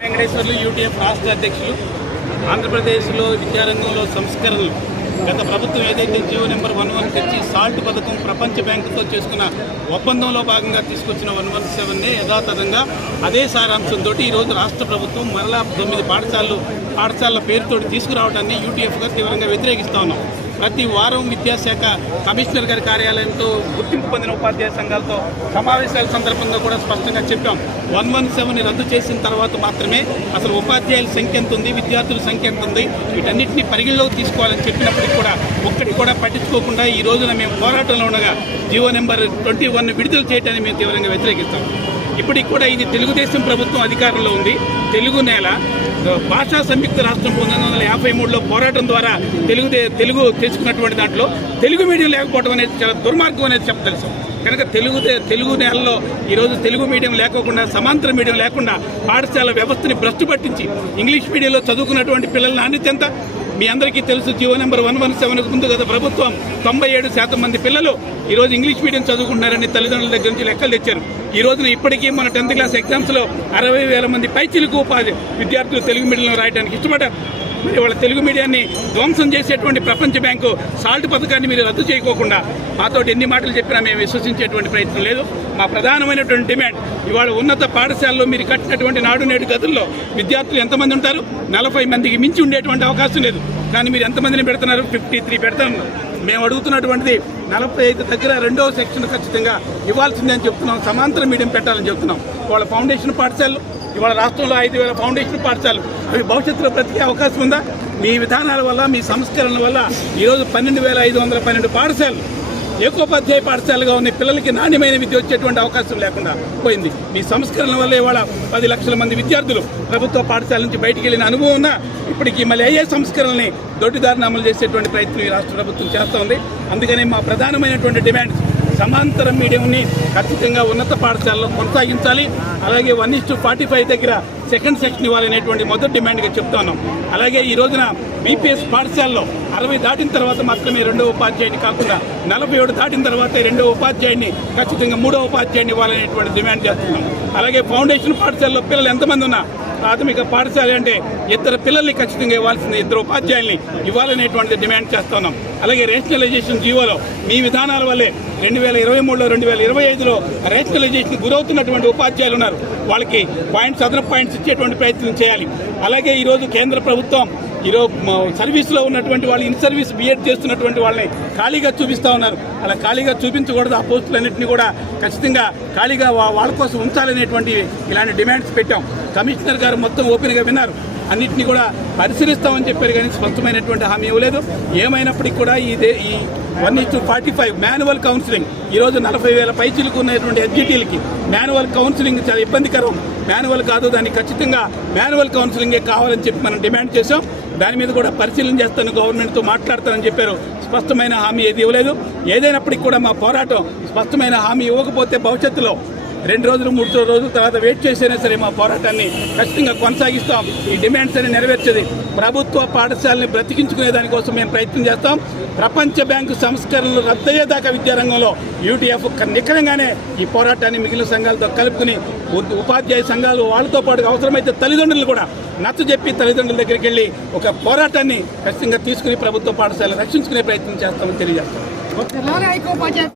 Venkateswarlu UTF రాష్ట్ర అధ్యక్షులు ఆంధ్రప్రదేశ్లో విద్యారంగంలో సంస్కరణలు. గత ప్రభుత్వం ఏదైతే జియో నెంబర్ వన్ వన్ తెచ్చి సాల్ట్ పథకం ప్రపంచ బ్యాంకుతో చేసుకున్న ఒప్పందంలో భాగంగా తీసుకొచ్చిన వన్ వన్ సెవెన్నే యథాతథంగా అదే సారాంశంతో ఈరోజు రాష్ట్ర ప్రభుత్వం మరలా తొమ్మిది పాఠశాలలు పాఠశాలల పేరుతోటి తీసుకురావడాన్ని యూటీఎఫ్గా తీవ్రంగా వ్యతిరేకిస్తా ఉన్నాం. ప్రతి వారం విద్యాశాఖ కమిషనర్ గారి కార్యాలయంతో గుర్తింపు పొందిన ఉపాధ్యాయ సంఘాలతో సమావేశాల సందర్భంగా కూడా స్పష్టంగా చెప్పాం. వన్ వన్ సెవెన్ రద్దు చేసిన తర్వాత మాత్రమే అసలు ఉపాధ్యాయుల సంఖ్య ఎంత ఉంది విద్యార్థుల సంఖ్య ఎంత ఉంది వీటన్నిటిని పరిగణలోకి తీసుకోవాలని చెప్పినప్పటికీ కూడా ఒక్కటి కూడా పట్టించుకోకుండా ఈ రోజున మేము పోరాటంలో ఉండగా జీవో నెంబర్ ట్వంటీ వన్ విడుదల చేయటాన్ని మేము తీవ్రంగా వ్యతిరేకిస్తాం. ఇప్పటికి కూడా ఇది తెలుగుదేశం ప్రభుత్వం అధికారంలో ఉంది. తెలుగు నేల భాషా సంయుక్త రాష్ట్రం పంతొమ్మిది వందల యాభై మూడులో పోరాటం ద్వారా తెలుగు తెలుగు తెచ్చుకున్నటువంటి దాంట్లో తెలుగు మీడియం లేకపోవడం అనేది చాలా దుర్మార్గం అనేది చెప్ప తెలుసు. కనుక తెలుగు తెలుగు నేలలో ఈరోజు తెలుగు మీడియం లేకోకుండా సమాంతర మీడియం లేకుండా పాఠశాల వ్యవస్థని భ్రష్టు పట్టించి ఇంగ్లీష్ మీడియంలో చదువుకున్నటువంటి పిల్లల నాణ్యత ఎంత? మీ అందరికీ తెలుసు GO number one one seven ముందు గత ప్రభుత్వం. తొంభై ఏడు శాతం మంది పిల్లలు ఈరోజు ఇంగ్లీష్ మీడియం చదువుకుంటున్నారని తల్లిదండ్రుల దగ్గర నుంచి లెక్కలు తెచ్చారు. ఈ రోజున ఇప్పటికీ మన టెన్త్ క్లాస్ ఎగ్జామ్స్లో అరవై వేల మంది పైచిలకు ఉపాధి విద్యార్థులు తెలుగు మీడియంలో రాయడానికి ఇష్టపడ్డారు. మరి వాళ్ళ తెలుగు మీడియాన్ని ధ్వంసం చేసేటువంటి ప్రపంచ బ్యాంకు సాల్ట్ పథకాన్ని మీరు రద్దు చేయకోకుండా మాతో ఎన్ని మాటలు చెప్పినా మేము విశ్వసించేటువంటి ప్రయత్నం లేదు. మా ప్రధానమైనటువంటి డిమాండ్ ఇవాళ ఉన్నత పాఠశాలలో మీరు కట్టినటువంటి నాడు నేడు గదుల్లో విద్యార్థులు ఎంతమంది ఉంటారు? నలభై మందికి మించి ఉండేటువంటి అవకాశం లేదు. కానీ మీరు ఎంతమందిని పెడుతున్నారు? ఫిఫ్టీ త్రీ పెడతాము మేము అడుగుతున్నటువంటిది నలభై ఐదు దగ్గర రెండో సెక్షన్ ఖచ్చితంగా ఇవ్వాల్సిందే అని చెప్తున్నాం. సమాంతర మీడియం పెట్టాలని చెప్తున్నాం. వాళ్ళ ఫౌండేషన్ పాఠశాలలు ఇవాళ రాష్ట్రంలో ఐదు వేల ఫౌండేషన్ పాఠశాలలు. అవి భవిష్యత్తులో బ్రతికే అవకాశం ఉందా? మీ విధానాల వల్ల మీ సంస్కరణల వల్ల ఈరోజు పన్నెండు వేల ఐదు వందల పన్నెండు పాఠశాలలు ఏకోపాధ్యాయ పాఠశాలగా ఉన్న పిల్లలకి నాణ్యమైన విద్య వచ్చేటువంటి అవకాశం లేకుండా పోయింది. మీ సంస్కరణ వల్ల ఇవాళ పది లక్షల మంది విద్యార్థులు ప్రభుత్వ పాఠశాల నుంచి బయటికి వెళ్ళిన అనుభవం ఉన్నా ఇప్పటికీ మళ్ళీ అయ్యే సంస్కరణల్ని దొడ్డిదారిని అమలు చేసేటువంటి ప్రయత్నం ఈ రాష్ట్ర ప్రభుత్వం చేస్తోంది అందుకనే మా ప్రధానమైనటువంటి డిమాండ్స్ సమాంతర మీడియంని ఖచ్చితంగా ఉన్నత పాఠశాలలో కొనసాగించాలి. అలాగే one is to forty five దగ్గర సెకండ్ సెక్షన్ ఇవ్వాలనేటువంటి మొదటి డిమాండ్గా చెప్తాను అలాగే ఈ రోజున బీపీఎస్ పాఠశాలలో అరవై దాటిన తర్వాత మాత్రమే రెండో ఉపాధ్యాయుని కాకుండా నలభై ఏడు దాటిన తర్వాత రెండో ఉపాధ్యాయుని ఖచ్చితంగా మూడో ఉపాధ్యాయుని ఇవ్వాలనేటువంటి డిమాండ్ చేస్తున్నాం. అలాగే ఫౌండేషన్ పాఠశాలలో పిల్లలు ఎంతమంది ఉన్నా ప్రాథమిక పాఠశాల అంటే ఇద్దరు పిల్లల్ని ఖచ్చితంగా ఇవ్వాల్సింది. ఇద్దరు ఉపాధ్యాయుల్ని ఇవ్వాలనేటువంటి డిమాండ్ చేస్తున్నాం. అలాగే రేషనలైజేషన్ జీవోలో మీ విధానాల వల్లే రెండు వేల ఇరవై మూడులో రెండు వేల ఇరవై ఐదులో రేషనలైజేషన్ గురవుతున్నటువంటి ఉపాధ్యాయులు ఉన్నారు. వాళ్ళకి పాయింట్స్ అదనపు పాయింట్స్ ఇచ్చేటువంటి ప్రయత్నం చేయాలి. అలాగే ఈరోజు కేంద్ర ప్రభుత్వం ఈరోజు సర్వీస్లో ఉన్నటువంటి వాళ్ళు ఇన్ సర్వీస్ బిఎడ్ చేస్తున్నటువంటి వాళ్ళని ఖాళీగా చూపిస్తూ ఉన్నారు. అలా ఖాళీగా చూపించకూడదు. ఆ పోస్టులన్నింటినీ కూడా ఖచ్చితంగా ఖాళీగా వాళ్ళ కోసం ఉంచాలనేటువంటి ఇలాంటి డిమాండ్స్ పెట్టాం. కమిషనర్ గారు మొత్తం ఓపెన్గా విన్నారు. అన్నింటినీ కూడా పరిశీలిస్తామని చెప్పారు కానీ స్పష్టమైనటువంటి హామీ ఇవ్వలేదు. ఏమైనప్పటికీ కూడా ఈ ఈ one is forty five manual counselling. ఈరోజు నలభై వేల పైచీలకు ఉన్నటువంటి ఎస్జిటీలకి మాన్యువల్ కౌన్సిలింగ్ చాలా ఇబ్బందికరం. మాన్యువల్ కాదు దాన్ని ఖచ్చితంగా మాన్యువల్ కౌన్సిలింగే కావాలని చెప్పి మనం డిమాండ్ చేసాం దాని మీద కూడా పరిశీలన చేస్తాను గవర్నమెంట్తో మాట్లాడతానని చెప్పారు. స్పష్టమైన హామీ ఏది ఇవ్వలేదు. ఏదైనప్పటికీ కూడా మా పోరాటం స్పష్టమైన హామీ ఇవ్వకపోతే భవిష్యత్తులో రెండు రోజులు మూడు రోజుల తర్వాత వెయిట్ చేసైనా సరే మా పోరాటాన్ని ఖచ్చితంగా కొనసాగిస్తాం. ఈ డిమాండ్స్ అని నెరవేర్చేది ప్రభుత్వ పాఠశాలని బ్రతికించుకునే దానికోసం మేము ప్రయత్నం చేస్తాం. ప్రపంచ బ్యాంకు సంస్కరణలు రద్దయ్యేదాకా విద్యారంగంలో యూటీఎఫ్ నిఖరంగానే ఈ పోరాటాన్ని మిగిలిన సంఘాలతో కలుపుకుని ఉపాధ్యాయ సంఘాలు వాళ్ళతో పాటు అవసరమైతే తల్లిదండ్రులు కూడా నచ్చ చెప్పి తల్లిదండ్రుల దగ్గరికి వెళ్ళి ఒక పోరాటాన్ని ఖచ్చితంగా తీసుకుని ప్రభుత్వ పాఠశాల రక్షించుకునే ప్రయత్నం చేస్తామని తెలియజేస్తాం.